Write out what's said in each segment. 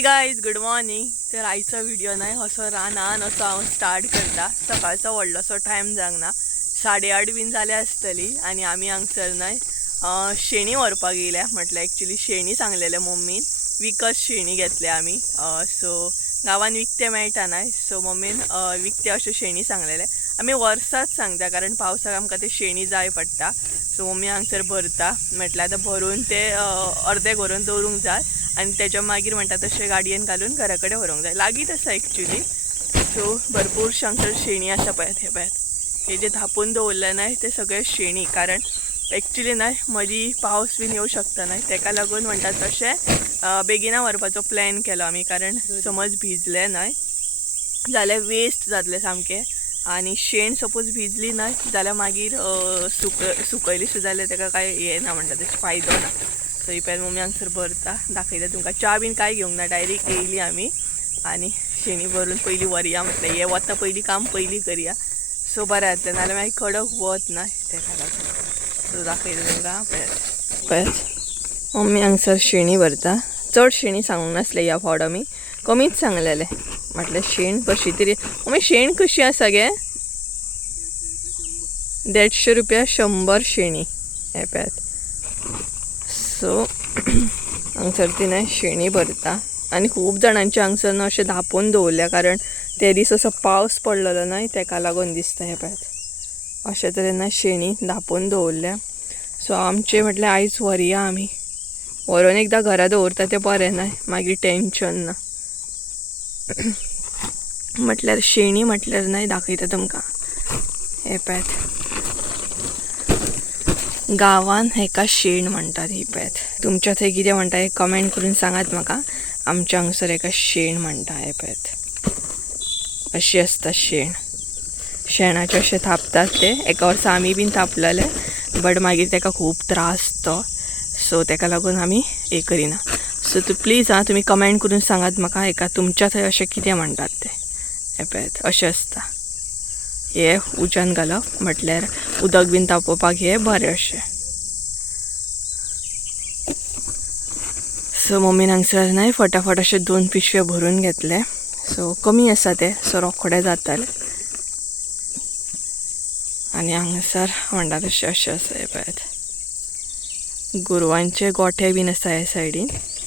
हे guys good morning तर आईचा व्हिडिओ नाही असं रानान असं हांव स्टार्ट करता सकाळचो व्हडलोसो टायम जागना. साडेआठ बीन जाले आसतली आणि आमी हांगसर न्हय शेणी व्हरपाक येयल्या म्हटल्यार एक्चुली शेणी सांगलेले मम्मीन विकत शेणी घेतले आमी सो गांवान विकते मेळटा न्हय सो मम्मीन विकते अशें शेणी सांगलेले आमी वर्साच सांगता कारण पावसाक आमकां ते शेणी जाय पडटा. सो मम्मी हांगसर भरता. म्हटल्यार आतां भरून ते अर्दे करून दवरूंक जाय. आनी तेच्या मागीर म्हणटा तशें गाडयेन घालून घरा कडेन व्हरूंक जाय. लागींच आसा एक्चुली सो भरपूर हांगसर शेणी आसा पळयात हे पळयात हे जे धापून दवरलें न्हय ते सगळे शेणी. कारण एक्चुली न्हय मदीं पावस बीन येवं शकता न्हय तेका लागून म्हणटा तशें बेगिना व्हरपाचो प्लॅन केलो आमी कारण समज भिजले न्हय जाल्यार वेस्ट जातले सामके. आणि शेण सपोज भिजली ना जाल्यार मागीर सुक सुकयली सुद्दां जाल्यार तेका काय हे ना म्हणटा तेचो फायदो ना. सो ही पॅन मम्मी हांगसर भरता दाखयता तुमकां. च्या बीन कांय घेवंक ना डायरेक्ट येयली आमी आनी शेणी भरून पयलीं व्हरया म्हटल्यार हे वता पयलीं काम पयलीं करया. सो बरें जातलें नाल्यार मागीर कडक वत ना तेका लागून सो दाखयता तुमकां पळयात पळयात मम्मी हांगसर शेणी भरता. चड शेणी सांगूंक नासले ह्या फावट आमी कमीच सांगलेले. म्हटल्यार शेण कशी तरी. मम्मी शेण कशी आसा गे? देडशे रुपया शंबर शेणी. हे पळयात सो हांगसर तिणें शेणी भरता. आनी खूब जाणांचे हांगसर न्हू अशें धांपून दवरल्या कारण ते दीस असो पावस पडलेलो न्हय तेका लागून दिसता हे पळयात अशे तरेन शेणी धांपून दवरल्या सो आमचे म्हटल्यार आयज व्हरया आमी व्हरोन एकदां घरा दवरता तें बरें न्हय मागीर टेंशन ना. म्हटल्यार शेणी म्हटल्यार न्हय दाखयता तुमकां. हे पळयात गांवान हेका शेण म्हणटात ही पळयात तुमच्या थंय कितें म्हणटा हे कमेंट करून सांगात म्हाका. आमच्या हांगसर हेका शेण म्हणटा हे पळयात अशी आसता शेण. शेणाचे अशे थापतात ते. एका वर्सा आमी बीन थापलेले बट मागीर तेका खूब त्रास तो. सो तेका लागून आमी हे करिना. सो तू प्लीज हां तुमी कमेंट करून सांगात म्हाका हेका तुमच्या थंय अशें कितें म्हणटात ते? हे अशें आसता हे उज्यान घालप म्हटल्यार उदक बीन तापोवपाक हे बरें अशें सो मम्मीन हांगसर न्हय फटाफट अशे दोन पिशव्यो भरून घेतले. सो कमी आसा ते सो रोखडे जाताले. आनी हांगासर म्हणटा तशें अशें आसा हे पळयात गोरवांचे गोठे बीन आसा हे सायडीन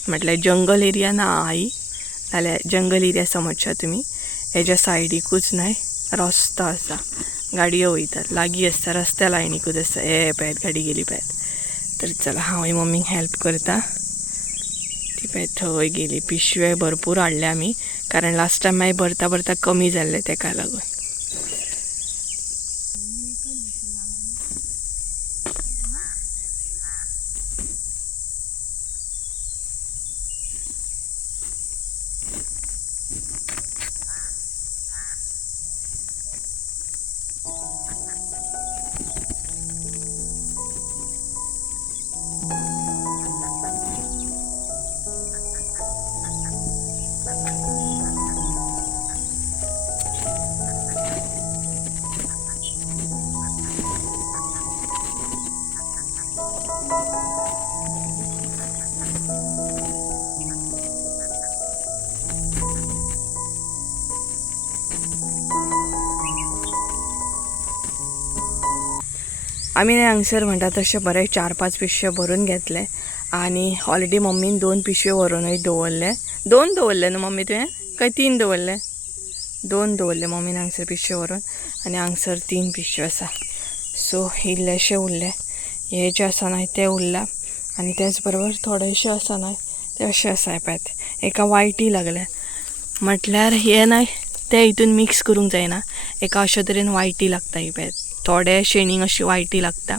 म्हटल्यार जंगल एरिया ना आई. नाल्यार जंगल एरिया समजच्या तुमी हेज्या सायडीकूच न्हय रस्तो आसा गाडयो वयतात लागीं आसता रस्त्या लायनीकूच आसा हे पळयात गाडी गेली पळयात तर चला हांवय मम्मीक हेल्प करता. ती पळय थंय गेली. पिशवे भरपूर हाडले आमी कारण लास्ट टायम मागीर भरता भरता कमी जाल्ले तेका लागून आमी हांगसर म्हणटा तशें बरे चार पांच पिशव्यो भरून घेतले. आनी ऑलरेडी मम्मीन दोन पिशव्यो व्हरूनय दवरले दोन दवरले न्हू मम्मी तुवें काय तीन दवरले? दोन दवरले मम्मीन हांगसर पिशवे व्हरून आनी हांगसर तीन पिशव्यो आसा सो इल्लेशे उरले हे जे आसा न्हय ते उरला आनी तेच बरोबर थोडेशे आसा न्हय ते अशे आसा पळयात एका वायटी लागले म्हटल्यार हे न्हय ते हितून मिक्स करूंक जायना एका अशे तरेन वायटी लागता ही पळयात थोडे शेणींग अशी वायटी लागता.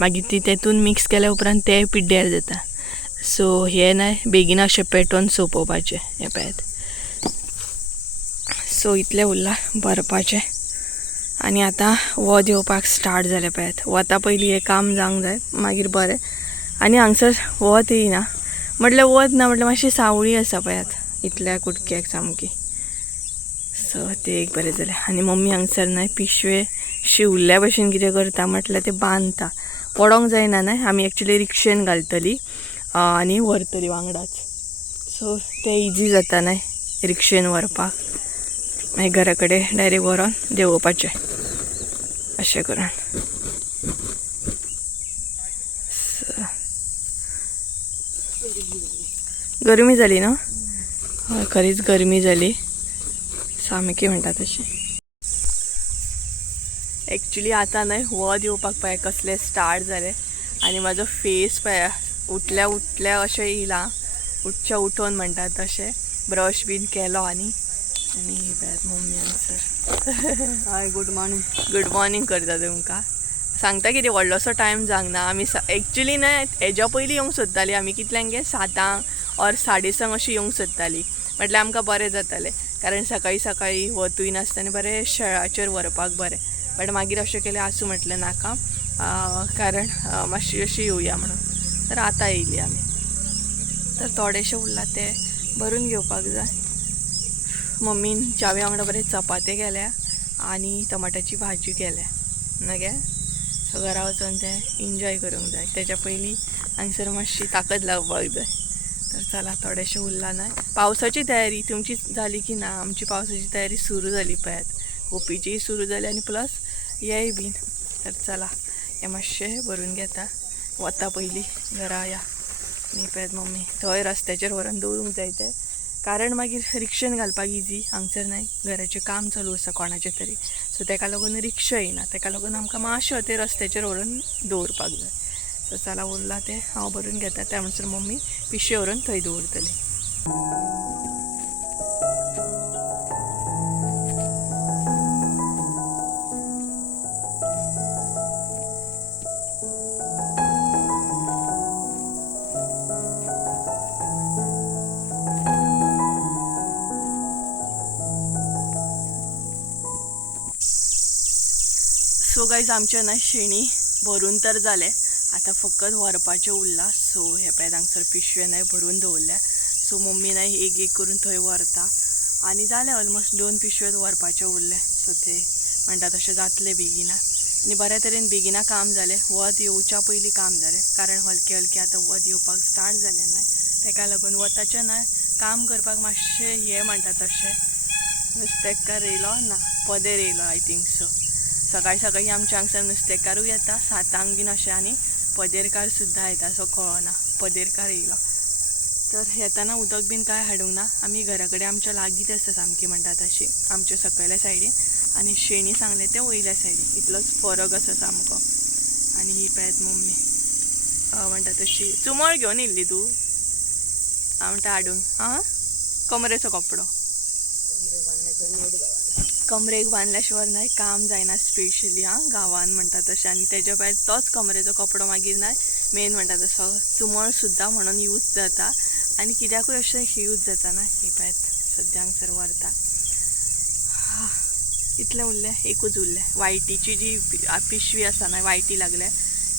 मागीर ती तेतून मिक्स केल्या उपरांत ते पिड्ड्यार जाता. सो हे ना बेगीन अशें पेटोवन सोंपोवपाचें हे पळयात सो इतलें उरलां भरपाचें आनी आतां वत येवपाक स्टार्ट जालें पळयात वता पयलीं हें काम जावंक जाय मागीर बरें. आनी हांगसर वत येयना म्हटल्यार वत ना म्हटल्यार मातशी सावळी आसा पळयात इतल्या कुडक्याक सामकी. सो ते एक बरें जालें आनी मम्मी हांगसर न्हय पिशवे शिवल्ल्या भशेन कितें करता म्हटल्यार ते बांदता पडोंक जायना न्हय आमी एक्चुली रिक्षेन घालतली आनी व्हरतली वांगडाच. सो ते इजी जाता न्हय रिक्षेन व्हरपाक. मागीर घरा कडेन डायरेक्ट व्हरोन देंवोवपाचें अशें करून. गरमी जाली न्हू हय खरीच गरमी जाली सामकी म्हणटा तशी. एक्च्युली आतां न्हय वत येवपाक पळय कसले स्टार्ट जाले आनी म्हाजो फेस पळय उठल्या उठल्या अशें येयलां उठच्या उठोन म्हणटात तशें ब्रश बीन केलो आनी आनी मम्मी आन्सर हय गुड मॉर्निंग गुड मॉर्निंग करता तुमकां. सांगता कितें व्हडलोसो टायम जावंक ना आमी एक्च्युली न्हय हेज्या पयलीं येवंक सोदतालीं. आमी कितल्यांक गे सातांक ऑर साडेसंक अशी येवंक सोदतालीं. म्हटल्यार आमकां बरें जातालें. कारण सकाळी सकाळी वतूय नासतना आनी बरें शेळाचेर व्हरपाक बरें. बट मागीर अशें केलें आसूं म्हटलें नाका. कारण मातशी अशी येवया म्हणून. तर आतां येयली आमी तर थोडेशें उरला ते भरून घेवपाक जाय. मम्मीन चावे वांगडा बरें चपाते केल्या आनी टमाटाची भाजी केल्या. नगे? सो घरा वचून ते एन्जॉय करूंक जाय. तेच्या पयलीं हांगसर मातशी ताकद लावपाक जाय. तर चला थोडेशें उरला न्हय पावसाची तयारी तुमची जाली की ना? आमची पावसाची तयारी सुरू जाली पळयात गोपीचीय सुरू जाली आनी प्लस हेय बीन. तर चला हे मातशें भरून घेता. वता पयलीं घरा या. न्ही पळयत मम्मी. थंय रस्त्याचेर व्हरून दवरूंक जाय ते कारण मागीर रिक्षेन घालपाक इजी हांगसर न्हय. घराचें काम चालू आसा कोणाचें तरी. सो ताका लागून रिक्षा येयना ताका लागून आमकां मातशें ते रस्त्याचेर व्हरून दवरपाक जाय. चला उरला ते. हांव भरून घेता त्या म्हणसर मम्मी पिशे व्हरून थंय दवरतली सो गाईज आमचे ना शेणी भरून तर जाले आता फकत व्हरपाचें उरला. सो हे पळय हांगसर पिशवेन न्हय भरून दवरल्या सो मम्मी न्हय एक एक करून थंय व्हरता आनी जालें ऑलमोस्ट दोन पिशव्यो व्हरपाचे उरले. सो ते म्हणटा तशें जातले बेगिना. आनी बऱ्या तरेन बेगिना काम जालें वत येवच्या पयलीं काम जालें कारण हलके हलके आतां वत येवपाक स्टार्ट जालें ना. तेका लागून वताचें ना काम करपाक मातशें हें म्हणटा तशें नुस्तेकार येयलो ना पदेर येयलो आय थिंक सो सकाळी सकाळी आमच्या हांगसर नुस्तेकारूय येता सातांक बीन अशें आनी पदेरकार सुद्दां येता असो कळना पदेरकार येयलो. तर येताना उदक बीन कांय हाडूंक ना आमी घरा कडेन आमच्या लागींच आसा सामकी म्हणटा तशी आमच्या सकयल्या सायडीन आनी शेणी सांगले ते वयल्या सायडीन इतलोच फरक आसा सामको. आनी ही पळयत मम्मी म्हणटा तशी चुमळ घेवन येयल्ली तूं? हांव म्हणटा हाडूंक आं कमरेचो कपडो. कमरेक बांदल्या नाही काम जायना स्पेशली आं गांवान म्हणटा तशें आनी तेज्या भायर तोच कमरेचो कपडो मागीर ना मेन म्हणटा तसो. चुमळ सुद्दां म्हणून यूज जाता. आनी कित्याकूय अशें यूज जाता ना ही पळयत सद्या हांगसर व्हरता हा, इतलें उरलें एकूच उरलें. वायटीची जी पिशवी आसा ना वायटी लागले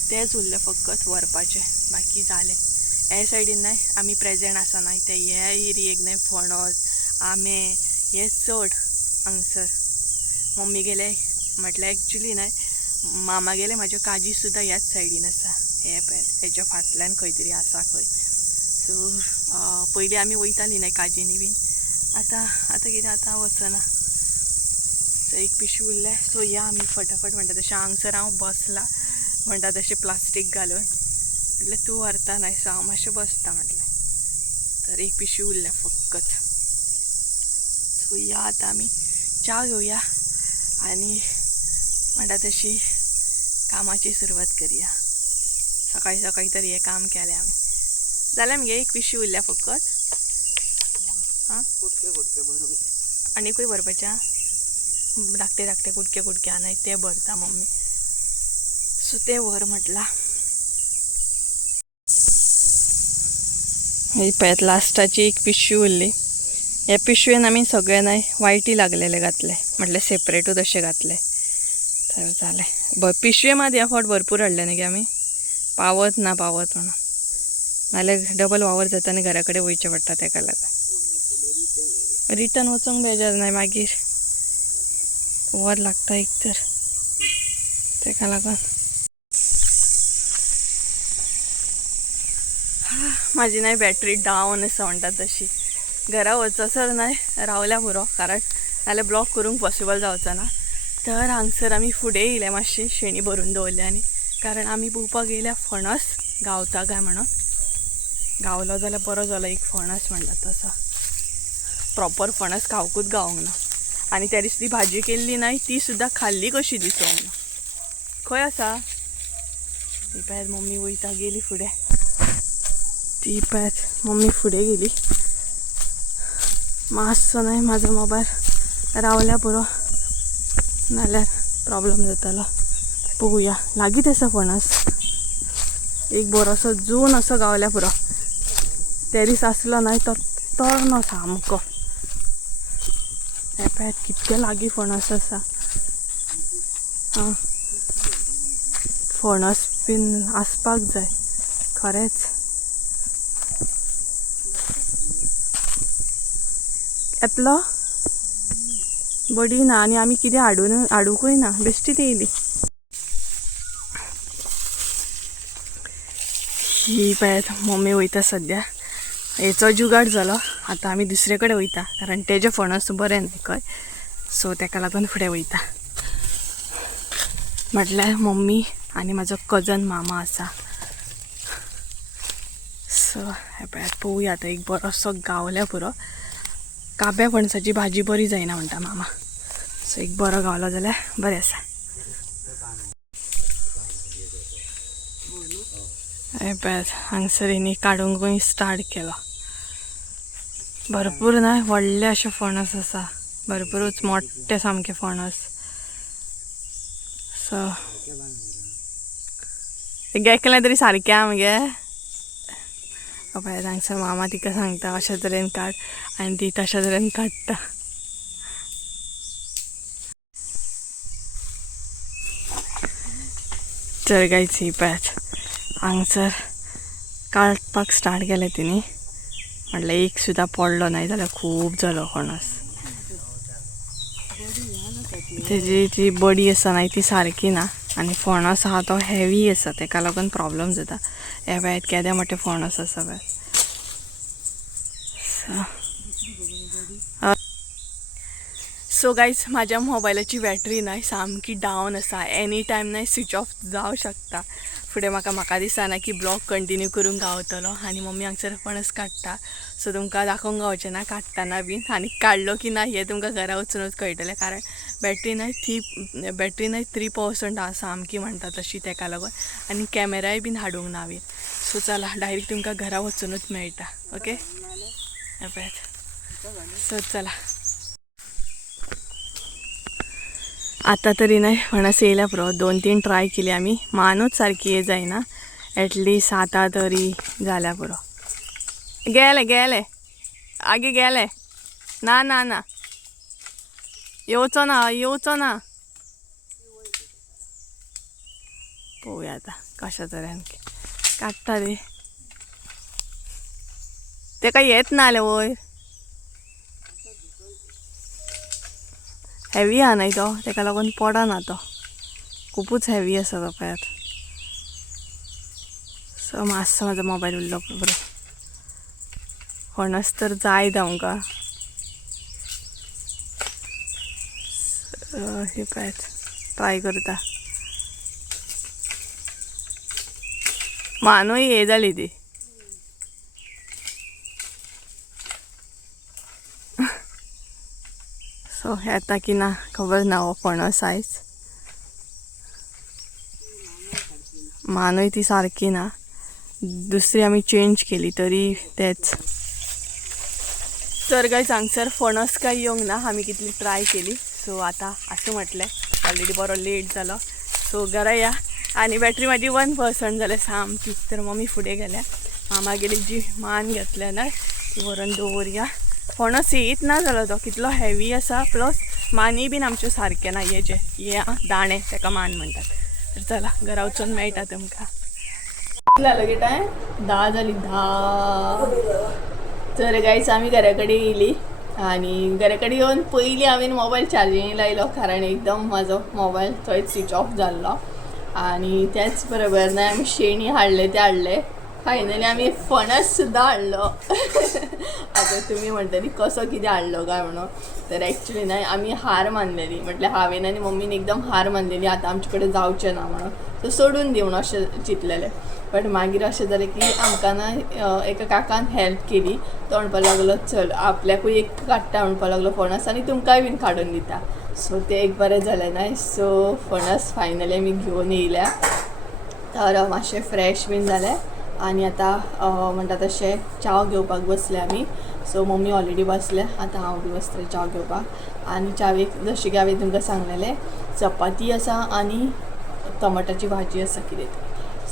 तेच उरले फकत व्हरपाचे बाकी जालें हे सायडीन न्हय आमी प्रेजेंट आसा ना ते हे एरियेक न्हय फणस आमे हे चड हांगसर. मम्मी गेले. म्हटल्यार ॲक्च्युली न्हय मामा गेले. म्हाज्यो काजी सुद्दां ह्याच सायडीन आसा हे पळय हेच्या फाटल्यान खंय तरी आसा खंय सो पयलीं आमी वयतालीं न्हय काजींनी बीन. आतां आतां कितें आतां वचना. सो एक पिशवी उरल्या. सो या आमी फटाफट म्हणटा तशें हांगसर हांव बसला. म्हणटा तशें प्लास्टीक घालून. म्हटल्यार तूं व्हरता न्हय सो हांव मातशें बसता म्हटलें. तर एक पिशवी उरल्या फकत सो या आतां आमी च्या घेवया आनी म्हणटा तशी कामाची सुरवात करया. सकाळी सकाळी तरी हें काम केलें आमी जालें मगे एक पिशवी उरल्या फकत हां? भरून आनीकूय भरपाचें आं? धाकटे धाकटे कुडके कुडके आनाय ते भरता मम्मी. सो ते व्हर म्हटला. ही पळयत लास्टाची एक पिशवी उरली. या पिशवेन आमी सगळ्यांना न्हय वायटी लागलेले घातले. म्हटल्यार सेपरेटूच अशें घातले. तर जालें ब पिशवे मात ह्या फावट भरपूर हाडले न्ही गे आमी पावत ना पावत म्हणून. नाल्यार डबल वावर जाता आनी घरा कडेन वयचें पडटा तेका लागून रिटर्न वचूंक बेजार नाही मागीर. वर लागता एक तर. तेका लागून माझी नाही बॅटरी डावन असं म्हणतात तशी. घरा वचसर नाही रावल्या पुरो. कारण नाल्यार ब्लॉक करूंक पॉसिबल जावचो ना. तर हांगसर आमी फुडें येयले मातशी शेणी भरून दवरल्या आनी कारण आमी पळोवपाक येयल्या फणस गावता काय म्हणून? गावलो जाल्यार बरो जालो एक फणस म्हणटा तसो. प्रॉपर फणस खावकूच गावंक ना आनी त्या दिसा ती भाजी केल्ली न्हय ती सुद्दां खाल्ली कशी दिसोंक ना खंय आसा ती पळय मम्मी वयता गेली फुडें ती पळय मम्मी फुडें गेली. मातसो नाही माझा मोबाईल. रावल्या पुरो नाल्यार प्रॉब्लेम जातालो पळोवया लागीत आसा फणस एक बरोसो जून असो गावल्या पुरो तेरीस दीस आसलो नाही तो तळनो सामको. हे कितके लागीं फणस आसा आं फणस बीन आसपाक जाय. खरेंच. येतलो बडी ना आनी आमी कितें हाडून हाडूंकूय ना बेश्टी ती येयली ही पळयात मम्मी वयता सद्या हेचो जुगाड जालो आतां आमी दुसरे कडेन वयता कारण तेजे फणस बरें न्ही खंय सो ताका लागून फुडें वयता म्हटल्यार मम्मी आनी म्हाजो कजन मामा आसा सो हे पळयात पळोवया आतां एक बरोसो गावल्या पुरो काब्या फणसाची भाजी बरी जायना म्हणटा मामा. सो एक बरो गावलो जाल्यार बरें आसा हे पळयात हांगसर हेणी काडूंकूय स्टार्ट केलो. भरपूर ना व्हडले अशे फणस आसा भरपूरच मोठे सामके फणस. सो गेकलें तरी सारकें आमगे बाय पळय हांगसर मामा तिका सांगता अशा तरेन काड आनी ती तशा तरेन काडटा चल गायच ही पळयात हांगसर काडपाक स्टार्ट केलें तेणी म्हटल्यार एक सुद्दां पडलो नाही जाल्यार खूब जालो कोणस तेजी जी बडी आसा नाही ती सारकी ना आनी फणस आहा तो हेवी आसा तेका लागून प्रॉब्लम जाता हे वेळार केदे मोठे फणस आसा पळय सो गायज माझ्या मोबायलाची बॅटरी नाही सामकी डावन आसा एनी टायम नाही स्विच ऑफ जावं शकता. फुडें म्हाका म्हाका दिसना की ब्लॉग कंटिन्यू करून गावतलो आनी मम्मी हांगसर फणस काडटा सो तुमकां दाखोवंक गावचें ना काडटना बीन आनी काडलो की ना हें तुमकां घरा वचूनच कळटलें. कारण बॅटरी नाही थ्री बॅटरी नाही थ्री पर्संट आसा सामकी म्हणटा तशी तेका लागून. आनी कॅमेराय बीन हाडूंक ना हांवें सो चला डायरेक्ट तुमकां घरा वचूनच मेळटा. ओके सो चला. आता तरी नाही फणस येयल्या पुरो दोन तीन ट्राय केली आमी मानूच सारकी हे जायना एटलीस्ट साता तरी जाल्या पुरो. गेले गेले. आगे गेले. ना ना ना. येवचो ना येवचो ना. पळोवया आतां. कशा तरेन काडटा रे. तेका येत ना जालें वयर हेवी आहा न्हय तो तेका लागून पडना तो. खुबूच हॅवी आसा तो पळयात सो मातसो म्हाजो मोबायल उरलो बरो फणस तर जाय आमकां सो हे पळयात ट्राय करता. मानूय हे जाली ती. सो येता की ना खबर ना हो फणस आयज मानूय ती सारकी ना दुसरी आमी चेंज केली तरी तेच तर काय हांगसर फणस काय येवंक ना आमी कितली ट्राय केली सो आतां आसूं म्हटलें ऑलरेडी बरो लेट जालो सो घरा या आनी बॅटरी म्हाजी वन पर्संट जाल्या सामकी तर मम्मी फुडें गेल्या मामा गेली जी मान घेतल्या ना ती व्हरून दवरया फणस येयत ना जालो तो कितलो हेवी आसा प्लस मानी बीन आमच्यो सारके ना हे जे हे आं, दाणे ताका मान म्हणटात तर चला घरा वचून मेळटा तुमकां. कितले जालो गे टायम धा जाली धा तर गायच आमी घरा कडेन येयली आनी घरा कडेन येवन पयलीं हांवें मोबायल चार्जिंग लायलो कारण एकदम म्हाजो मोबायल थंय स्विच ऑफ जाल्लो आनी त्याच बरोबर ना आमी शेणी हाडले ते हाडले. फायनली आम्ही फणस सुद्दां हाडलो आता तुम्ही म्हणटली कसो कितें हाडलो काय म्हणून? तर ॲक्च्युली नाही आम्ही हार मानलेली. म्हटल्यार हांवें आनी मम्मीन एकदम हार मानलेली. आता आमचे कडेन जावचें ना म्हणून. तर सोडून दिवन अशें चिंतलेलें. बट मागीर अशें जालें की आमकां ना एका काकान हेल्प केली. तो म्हणपाक लागलो चल आपल्याकूय एक काडटा म्हणपाक लागलो फणस आनी तुमकांय बीन काडून दिता. सो तें एक बरें जालें ना सो फणस फायनली आमी घेवन येयल्या. तर मातशें फ्रेश बीन जालें आनी आतां म्हणटा तशें चाव घेवपाक बसले आमी सो मम्मी ऑलरेडी बसले आतां हांव बी बसलें चाव घेवपाक आनी चावेक जशें की हांवें तुमकां सांगलेलें चपाती आसा आनी टमाटाची भाजी आसा कितें.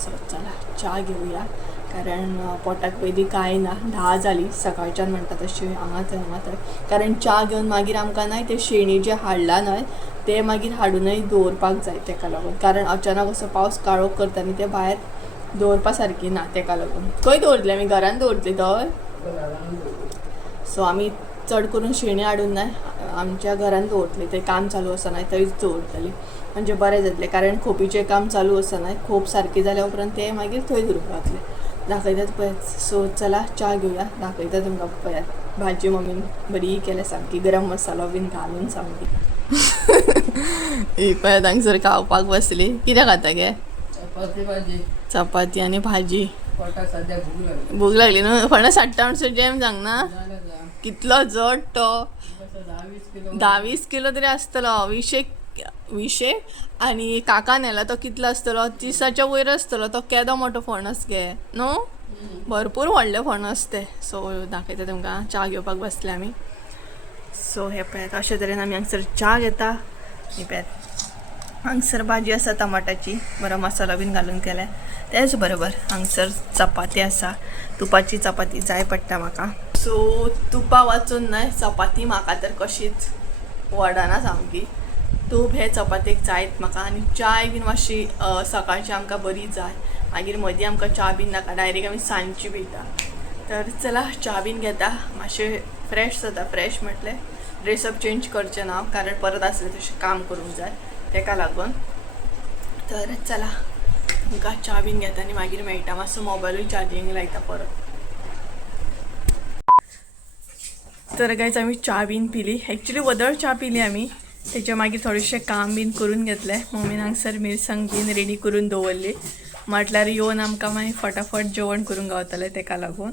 सो चला च्या घेवया कारण पोटाक पयलीं कांय ना धा जाली सकाळच्यान म्हणटा तशी हांगा थंय हांगा थंय. कारण च्या घेवन मागीर आमकां न्हय ते शेणी जे हाडला न्हय ते मागीर हाडूनय दवरपाक जाय तेका लागून. कारण अचानक असो पावस काळोख करता आनी ते भायर दवरपा सारकी ना तेका लागून खंय दवरतली आमी घरान दवरतली थंय सो आमी चड करून शेणी हाडून नाय आमच्या घरान दवरतली ते काम चालू आसना थंयच दवरतली म्हणजे बरें जातलें कारण खोपीचें काम चालू आसना खोप सारकी जाल्या उपरांत ते मागीर थंय दवरपाक लागले दाखयतात पळयात सो चला च्या घेवया दाखयता तुमकां पळयात भाजी मम्मीन बरी केल्या सामकी. गरम मसालो बीन घालून सामकी. ही पळयात हांगसर खावपाक बसली कितें खाता गे? चपाती भाजी. चपाती आनी भाजी. भूक लागली. न्हू फणस म्हणसर जेम सांग ना. कितलो जड तो धा वीस किलो तरी आसतलो विशे विशे आनी काका नेला तो कितलो आसतलो तिसाच्या वयर आसतलो तो केदो मोठो फणस घे. न्हू भरपूर व्हडले फणस ते. सो दाखयता तुमकां च्या घेवपाक बसले आमी सो हे पळयात अशे तरेन आमी हांगसर च्या घेता. हे पळयात हांगसर भाजी आसा टमाटाची. बरो मसालो बीन घालून केल्या. त्याचबरोबर बरोबर हांगसर चपाती आसा तुपाची चपाती जाय पडटा म्हाका सो तुपा वाचून न्हय चपाती म्हाका तर कशीच वडना सामकी तूप हे चपातेक जायत म्हाका आनी चाय बीन मातशी सकाळची आमकां बरी जाय. मागीर मदीं आमकां च्या बीन नाका. डायरेक्ट आमी सांजची पिता. तर चला च्या बीन घेता. मातशें फ्रेश जाता. फ्रेश म्हटलें ड्रेसअप चेंज करचें ना कारण परत आसलें तशें काम करूंक जाय. तेका लागून. तर चला. तुमकां च्या बीन घेता आनी मागीर मेळटा. मातसो मोबायलूय चार्जींग लायता परत. तर गायज आमी च्या बीन पिली. ॲक्च्युली वदळ च्या पिली आमी त्याच्या मागीर थोडेशें काम बीन करून घेतलें. मम्मीन हांगसर मिरसांग बीन रेडी करून दवरली. म्हटल्यार येवन आमकां मागीर फटाफट जेवण करूंक गावतलें ताका लागून.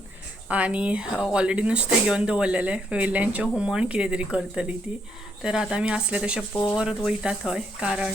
आनी ऑलरेडी नुस्तें घेवन दवरलेलें. वयल्यांचें हुमण कितें तरी करतली ती. तर आतां आमी आसले तशें परत वयता थंय कारण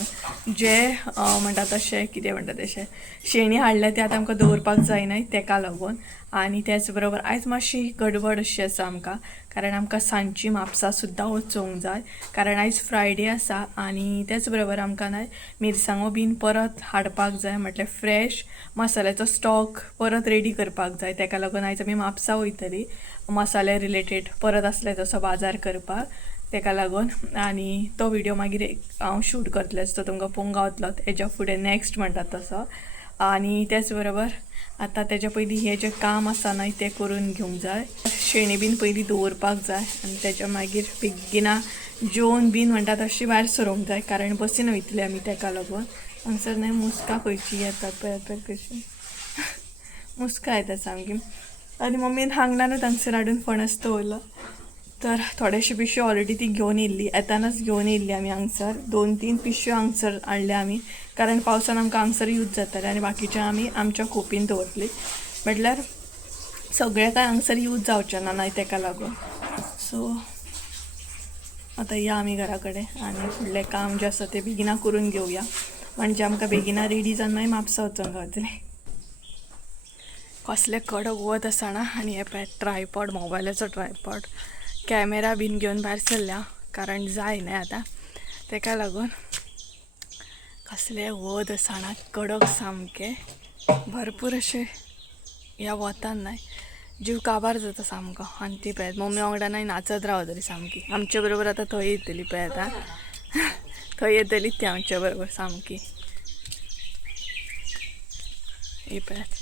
जे म्हणटा तशें कितें म्हणटा तशें शेणी हाडलें ते आतां आमकां दवरपाक जायना तेका लागून. आनी त्याच बरोबर आयज मातशी गडबड अशी आसा आमकां कारण आमकां सांजची म्हापसा सुद्दां वचूंक जाय. कारण आयज फ्रायडे आसा आनी त्याच बरोबर आमकां ना मिरसांगो बीन परत हाडपाक जाय म्हटल्यार फ्रेश मसाल्याचो स्टॉक परत रेडी करपाक जाय. तेका लागून आयज आमी म्हापसा वयतली. मसाले रिलेटेड परत आसले तसो बाजार करपाक. तेका लागून आनी तो व्हिडियो मागीर एक हांव शूट करतलेंच तो तुमकां पळोवंक गावतलो हेज्या फुडें नॅक्स्ट म्हणटा तसो. आनी त्याच बरोबर आतां तेज्या पयलीं हें जें काम आसा न्हय तें करून घेवंक जाय. शेणी बीन पयलीं दवरपाक जाय आनी तेच्या मागीर बेगिना जेवण बीन म्हणटा तशी भायर सरोंक जाय. कारण बसीन वयतली आमी तेका लागून. हांगसर न्हय मुस्कां खंयची येतात पळय पळय कशी? मुस्कां येता सामकी. आनी मम्मीन हांगल्यानूच हांगसर हाडून फणस दवरलो तर थोडेशे पिशव्यो ऑलरेडी ती घेवन येयल्ली येतानाच घेवन येयल्ली आमी हांगसर दोन तीन पिशव्यो हांगसर हाडल्या आमी कारण पावसान आमकां हांगसर यूज जाताले आनी बाकीचे आमी आमच्या खोपीन दवरली. म्हटल्यार सगळें काय हांगसर यूज जावचें ना तेका लागून. सो आतां या आमी घरा कडेन आनी फुडलें काम जें आसा तें बेगिना करून घेवया म्हणजे आमकां बेगिना रेडी जावन मागीर म्हापसा वचूंक गावतलें कसले कडक वत आसना आनी हे पळय ट्रायपॉड मोबायलाचो ट्रायपॉड. कॅमेरा बीन घेवन भायर सरल्या कारण जाय न्हय आतां. तेका लागून? कसले वद आसना कडक सामके. भरपूर अशे ह्या वतान न्हय जीव काबार जाता सामको. आनी ती पळय मम्मी वांगडा न्हय नाचत रावतली सामकी. आमचे बरोबर आतां थंय येतली पळय आतां थंय येतली ती आमच्या बरोबर सामकी. ही पळयात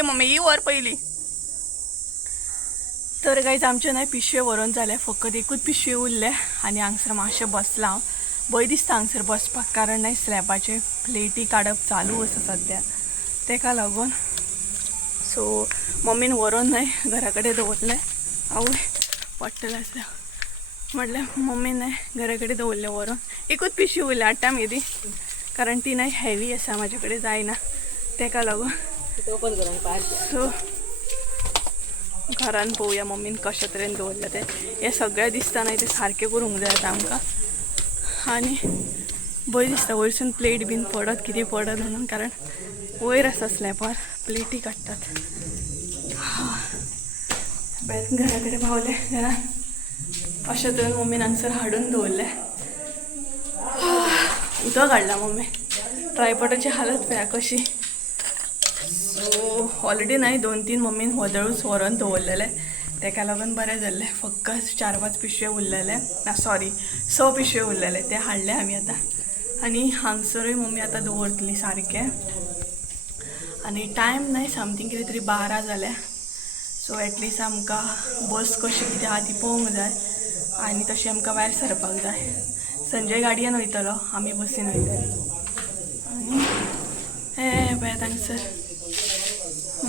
एकूच मम्मी ही वर पहिली. तर काहीच आमचे नाही पिशवे व्हरून जाले फकत एकूच पिशवे उरले आणि हांगसर मातशें बसला हांव भंय दिसता हांगसर बसपाक कारण नाही स्लॅबाचे प्लेटी काडप चालू आसा सद्या तेका लागून? सो मम्मीन व्हरून न्हय घरा कडेन दवरलें आवय पडटलें आसलें म्हटलें मम्मीन न्हय घरा कडेन दवरलें व्हरून एकूच पिशवी उरलें हाडटा मेदी. कारण ती न्हय हेवी आसा म्हाजे कडेन जायना तेका लागून? सो हो. घरान पळोवया मम्मीन कशा तरेन दवरलें तें. हें सगळें दिसता न्हय तें सारकें करूंक जाय आतां आमकां. आनी बरी दिसता वयरसून प्लेट बीन पडत कितें पडत म्हणून कारण वयर आसा स्लॅबार प्लेटी काडटात घरा कडेन पावले घरान अशें तरेन मम्मीन हांगसर हाडून दवरलें उदक हाडला मम्मी. ट्रायपॉटाची हालत पळया कशी. सो ऑलरेडी नाही दोन तीन मम्मीन होदळूच व्हरून दवरलेले तेका लागून बरें जाल्लें फकत चार पांच पिशवे उरलेले. ना सॉरी स पिशवे उरलेले. ते हाडले आमी आतां. आनी हांगसरूय मम्मी आतां दवरतली सारकें आनी टायम नाही समथींग कितें तरी बारा जाल्या सो एटलिस्ट आमकां बस कशी कितें आहा ती पळोवंक जाय. आनी तशी आमकां भायर सरपाक जाय. संजय गाडयेन वयतलो. आमी बसीन वयतली. आनी हे पळयात हांगसर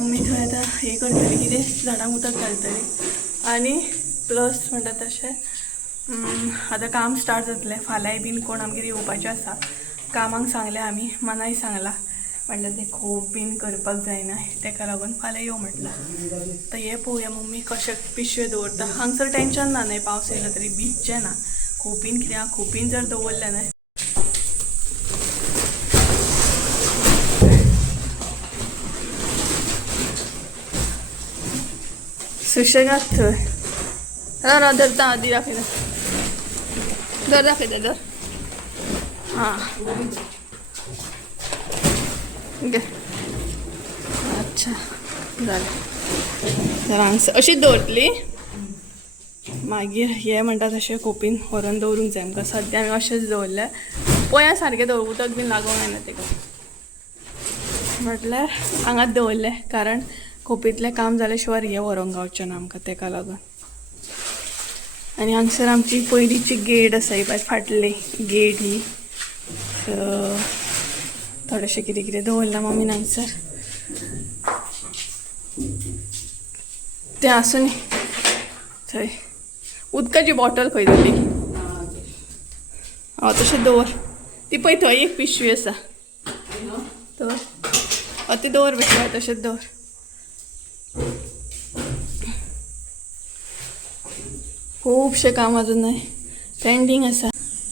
मम्मी थंय आतां हें करतली कितें झाडांक उदक घालतली आनी प्लस म्हणटा तशें आतां काम स्टार्ट जातलें फाल्यांय बीन कोण आमगेर येवपाचें आसा कामांक सांगलें आमी मनाय सांगला. म्हणल्यार तें खूब बीन करपाक जायना तेका लागून फाल्यां यो म्हटलां. तर हें पळोवया मम्मी कशें पिशवे दवरता. हांगसर टेंशन ना न्हय पावस येयलो तरी भिजचें ना. खोपीन कितें खोपीन जर दवरलें न्हय सुशेगात थंय राव राव धरता आदी दाखयता धर दाखयता धर हां घे अच्छा जालें तर हांगसर अशीच दवरतली मागीर हे म्हणटा तशें कोपीन व्हरून दवरूंक जाय आमकां सद्या आमी अशेंच दवरले पया सारकें दवर उदक बीन लागूंक जायना तेका म्हटल्यार हांगाच दवरलें कारण कोपीतलें काम जाल्या शिवाय हे व्हरोंक गावचें ना आमकां तेका लागून आनी हांगसर आमची पयलींची गेट आसा ही फाटली गेट ही. थोडेशें कितें कितें दवरलां मम्मीन हांगसर तें आसूं न्ही थंय उदकाची बॉटल खंय दवरली हांव तशें दवर ती पळय थंय एक पिशवी आसा तर हय ती दवर बेश्टी तशेंच दवर खुबशें काम अजून पेंडींग आसा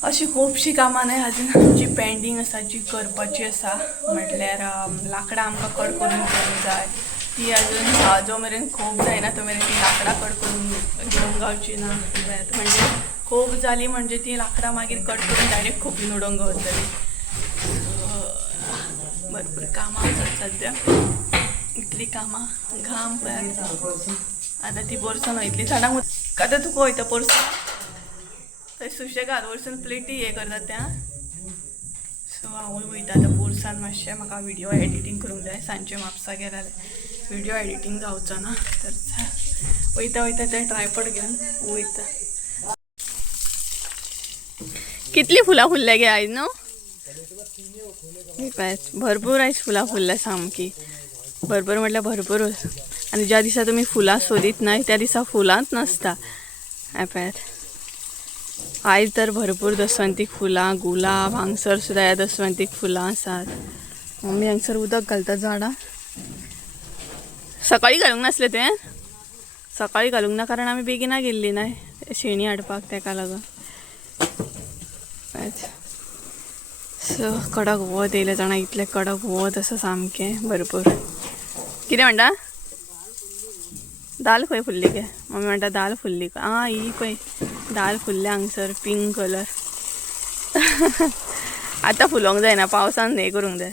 अशी खुबशीं कामां न्हय अजून जी पेंडींग आसा जी करपाची आसा म्हटल्यार लाकडां आमकां कट करून घेवंक जाय. ती अजून जो मेरेन खूब जायना तो मेरेन ती लाकडां कट करून घेवंक गावची ना. म्हणजे खूब जाली म्हणजे ती लाकडां मागीर कट करून डायरेक्ट खोपीन उडोवंक गावतली भरपूर कामां आसात सद्या इतली कामां घाम पळयात आतां ती बोरसान इतली झाडांक उद- आतां तुका वयता पोरसान थंय सुशेगाद वरसून प्लेटी हे करता त्या. सो हांवूय वयता आतां पोरसान मातशें म्हाका विडियो एडिटींग करूंक जाय सांजचे म्हापसा गेल्या व्हिडिओ एडिटींग जावचो ना. तर वयता वयता ते ट्रायपॉड घेवन वयता कितली फुलां फुल्ल्या गे आयज न्हू भरपूर आयज फुलां फुल्ल्या सामकी. भरपूर म्हटल्यार भरपूर. आनी ज्या दिसा तुमी फुलां सोदीत नाही त्या दिसा फुलांच नासता. हे आयज तर भरपूर दसवंतीक फुलां गुलाब हांगसर सुद्दां ह्या दसवंतीक फुलां आसात मम्मी हांगसर उदक घालता झाडां. सकाळीं घालूंक नासलें तें. सकाळीं घालूंक ना कारण आमी बेगिना गेल्ली नाय शेणी हाडपाक तेका लागून पळयात. सो कडक वत येयले जाणा इतलें कडक वत आसा सामकें भरपूर. कितें म्हणटा दाल खंय फुल्ली गे? मम्मी म्हणटा दाल फुल्ली आं ही पळय दाल फुल्ल्या हांगसर पिंक कलर आतां फुलोंक जायना पावसान हें करूंक जाय.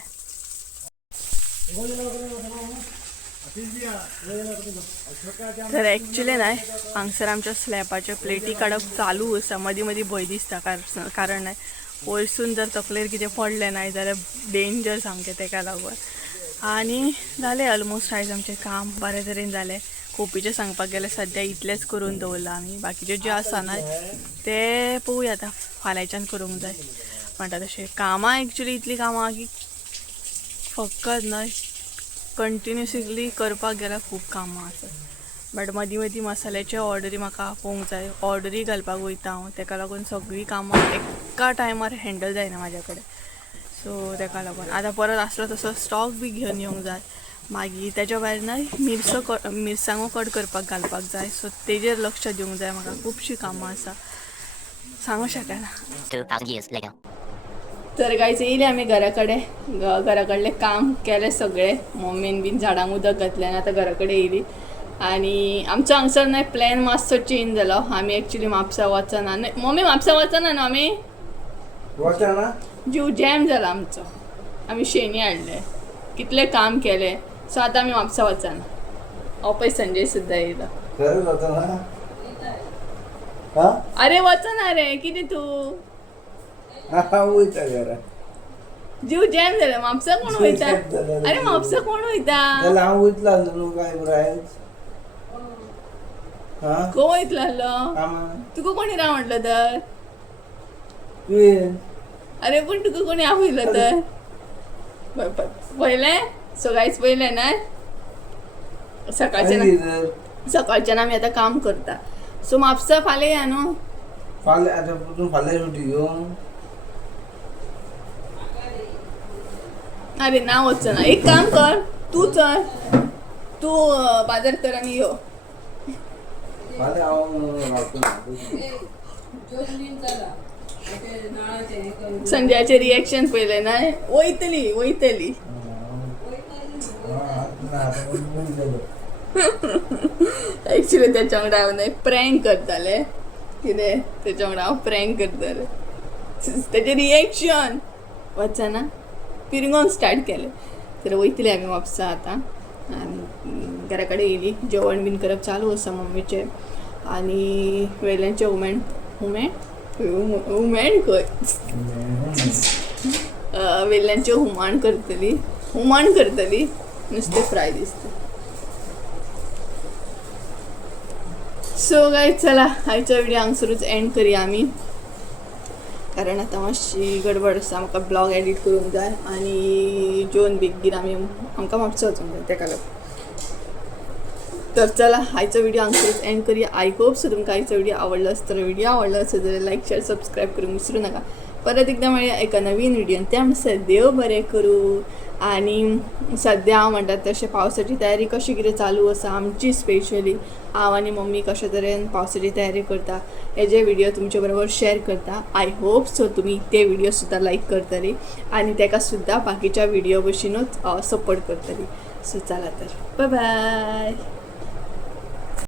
तर एक्चुली नाही हांगसर आमच्या स्लॅबाच्या प्लेटी काडप चालू आसा. मदीं मदीं भंय दिसता कार- कारण नाही वयसून जर तकलेर कितें पडलें ना जाल्यार डेंजर सामकें तेका लागून. आनी जालें ऑलमोस्ट आयज आमचें काम बरे तरेन जालें. कोपीचें सांगपाक गेल्यार सद्या इतलेंच करून दवरलां आमी. बाकीचे जे आसा ना ते पळोवया आतां फाल्यांच्यान करूंक जाय. म्हणटा तशें कामां एक्चुली इतलीं कामां की फकत न्हय कंटिन्युअसली करपाक गेल्यार खूब कामां आसात. बट मदीं मदीं मसाल्याचे ऑर्डरी म्हाका पळोवंक जाय. ऑर्डरी घालपाक वयता हांव. ताका लागून सगळीं कामां एका टायमार हँडल जायना म्हाज्या कडेन सो ताका लागून. आतां परत आसलो तसो स्टॉक बी घेवन येवंक जाय. मागीर तेच्या भायर न्हय मिरसो क मिरसांगो कट करपाक घालपाक जाय. सो तेजेर लक्ष दिवंक जाय. म्हाका खुबशीं कामां आसा. सांगूं शकना. 2,000 years later. तर गायचे येयले आमी घरा कडेन घरा कडलें काम केलें सगळें. मम्मीन बीन झाडांक उदक घातलें. आनी आतां घरा कडेन येयली. आनी आमचो हांगसर न्हय प्लॅन मातसो चेंज जालो आमी एक्चुली म्हापसा वचना मम्मी म्हापसा वचना न्हू आमी वचना जीव जॅम जाला आमचो. आमी शेणी हाडले कितलें काम केलें. सो आतां आमी म्हापसा वचना. हो पळय संजय सुद्दां येयलो अरे वचना रे कितें तूं? घरा जीव जॅम जाला म्हापसा कोण वयता. अरे म्हापसा कोण वयता हांव वयतलो न्हू काय वयतलो आसलो कामा तुका कोणी राव म्हटलं तर? अरे पण तुका कोणी आपयलं तर? पयलें सो गायच पयलें ना? सकाळच्यान सकाळच्यान आमी आतां काम करता. सो म्हापसा फाल्यां या न्हू? फाल्यां आतां तूं फाल्यां सुटी घेवं अरे ना वचना. एक काम कर. तू चल. तू बाजार कर आनी यो. संजयाचे रिएक्शन पयलें ना. वयतली वयतली एक्चुली त्याच्या वांगडा हांव न्हय प्रँक करताले. कितें त्याच्या वांगडा हांव प्रँक करताले तेजें रिएक्शन वचना पिरंगोवंक स्टार्ट केलें. तर वयतले आमी म्हापसा आतां. आनी घरा कडेन येयली जेवण बीन करप चालू आसा मम्मीचें. आनी वेल्यांचे हुमेण हुमेण हुमेण खंय अ, हुमण करतली. हुमण करतली. नुस्तें फ्राय दिसता सो गाय चला आयच्या व्हिडिओ हांगसरूच एंड करया आमी कारण आतां मातशी गडबड आसा म्हाका ब्लॉग एडीट करूंक जाय आनी जेवन बेगीन आमी आमकां म्हापसा वचूंक जाय तेका लागून तर चला आयचो व्हिडिओ हांगसरूच एंड करया. आय होप सो तुमकां आयचो व्हिडिओ आवडलो आसतलो व्हिडिओ आवडलो आसत जाल्यार लायक शेअर सबस्क्रायब करूंक विसरू नका. परत एकदा मेळया एका नवीन व्हिडिओन त्या म्हणसर देव बरें करूं. आनी सद्या हांव म्हणटा तशें पावसाची तयारी कशी कितें चालू आसा आमची स्पेशली हांव आनी मम्मी कशे तरेन पावसाची तयारी करता हेजे व्हिडियो तुमचे बरोबर शेअर करता आय होप सो तुमी ते व्हिडियो सुद्दां लायक करतली आनी तेका सुद्दां बाकीच्या व्हिडिओ भशेनूच सपोर्ट करतली. सो चला तर. Bye bye